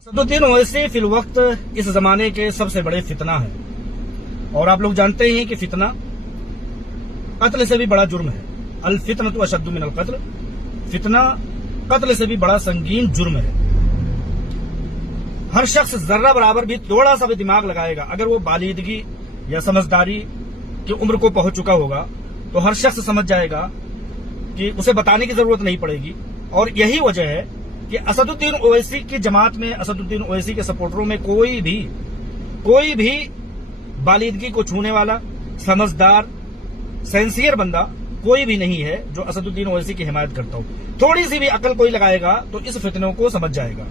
Asaduddin Owaisi fill वक्त इस जमाने के सबसे बड़े फितना है और आप लोग जानते हैं कि फितना कत्ल से भी बड़ा जुर्म है। अल फितना तो अशद्दु मिनल कत्ल, फितना कत्ल से भी बड़ा संगीन जुर्म है। हर शख्स जर्रा बराबर भी थोड़ा सा भी दिमाग लगाएगा, अगर वो बालिदगी या समझदारी की उम्र को पहुंच चुका होगा तो हर शख्स समझ जाएगा कि उसे बताने की जरूरत नहीं पड़ेगी। और यही वजह है कि असदुद्दीन ओवैसी की जमात में, असदुद्दीन ओवैसी के सपोर्टरों में कोई भी बालिदगी को छूने वाला समझदार सेंसियर बंदा कोई भी नहीं है जो असदुद्दीन ओवैसी की हिमायत करता हो। थोड़ी सी भी अकल कोई लगाएगा तो इस फितनों को समझ जाएगा।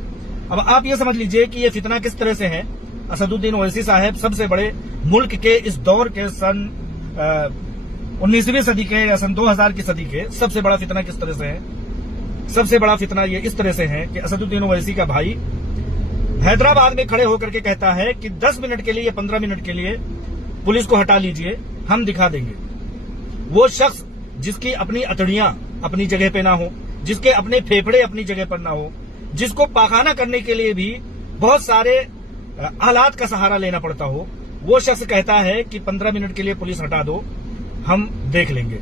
अब आप ये समझ लीजिए कि ये फितना किस तरह से है। असदुद्दीन ओवैसी साहब सबसे बड़े मुल्क के इस दौर के सन 19वीं सदी के या सन 2000 की सदी के सबसे बड़ा फितना किस तरह से है। सबसे बड़ा फितना ये इस तरह से है कि असदुद्दीन ओवैसी का भाई हैदराबाद में खड़े होकर के कहता है कि 10 मिनट के लिए या 15 मिनट के लिए पुलिस को हटा लीजिए, हम दिखा देंगे। वो शख्स जिसकी अपनी अतड़ियां अपनी जगह पे ना हो, जिसके अपने फेफड़े अपनी जगह पर ना हो, जिसको पाखाना करने के लिए भी बहुत सारे आलात का सहारा लेना पड़ता हो, वो शख्स कहता है कि 15 मिनट के लिए पुलिस हटा दो, हम देख लेंगे।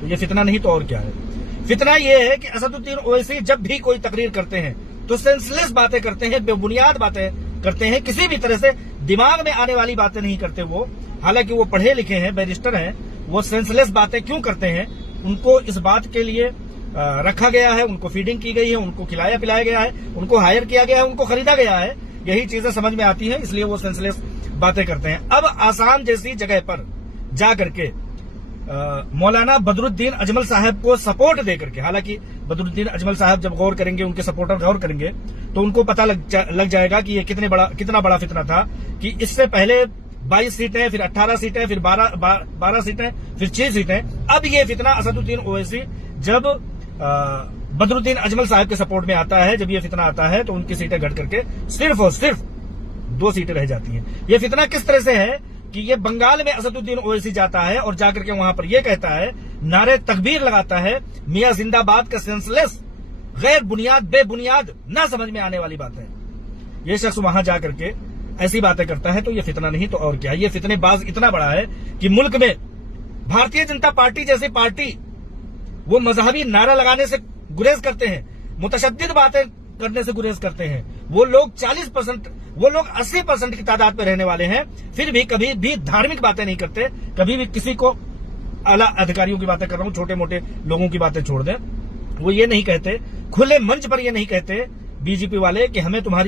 तो ये फितना नहीं तो और क्या है। फितना ये है कि असदुद्दीन ओवैसी जब भी कोई तकरीर करते हैं तो सेंसलेस बातें करते हैं, बेबुनियाद बातें करते हैं, किसी भी तरह से दिमाग में आने वाली बातें नहीं करते। वो हालांकि वो पढ़े लिखे हैं, बैरिस्टर हैं, वो सेंसलेस बातें क्यों करते हैं? उनको इस बात के लिए रखा गया है, उनको फीडिंग की गई है, उनको खिलाया पिलाया गया है, उनको हायर किया गया है, उनको खरीदा गया है। यही चीजें समझ में आती है, इसलिए वो सेंसलेस बातें करते हैं। अब आसाम जैसी जगह पर जा करके मौलाना बदरुद्दीन अजमल साहब को सपोर्ट देकर के, हालांकि बदरुद्दीन अजमल साहब जब गौर करेंगे, उनके सपोर्टर गौर करेंगे तो उनको पता लग जाएगा कि ये कितना बड़ा फितना था कि इससे पहले 22 सीटें, फिर 18 सीटें, फिर 12 सीटें, फिर 6 सीटें। अब ये फितना असदुद्दीन ओवैसी जब बदरुद्दीन अजमल साहब के सपोर्ट में आता है, जब ये फितना आता है तो उनकी सीटें घट करके सिर्फ और सिर्फ 2 सीटें रह जाती हैं। ये फितना किस तरह से है कि ये बंगाल में असदुद्दीन ओवैसी जाता है और जाकर के वहां पर ये कहता है, नारे तकबीर लगाता है, मियां जिंदाबाद का सेंसलेस गैर बुनियाद बेबुनियाद ना समझ में आने वाली बात है। ये शख्स वहां जाकर के ऐसी बातें करता है तो ये फितना नहीं तो और क्या। ये फितनेबाज इतना बड़ा है कि मुल्क में भारतीय जनता पार्टी जैसी पार्टी वो मजहबी नारा लगाने से गुरेज करते हैं, मुतशद्दिद बातें करने से गुरेज करते हैं। वो लोग 40%, वो लोग 80% की तादाद पे रहने वाले हैं, फिर भी कभी भी धार्मिक बातें नहीं करते, कभी भी किसी को, आला अधिकारियों की बातें कर रहा हूं, छोटे मोटे लोगों की बातें छोड़ दें, वो ये नहीं कहते, खुले मंच पर ये नहीं कहते बीजेपी वाले कि हमें तुम्हारी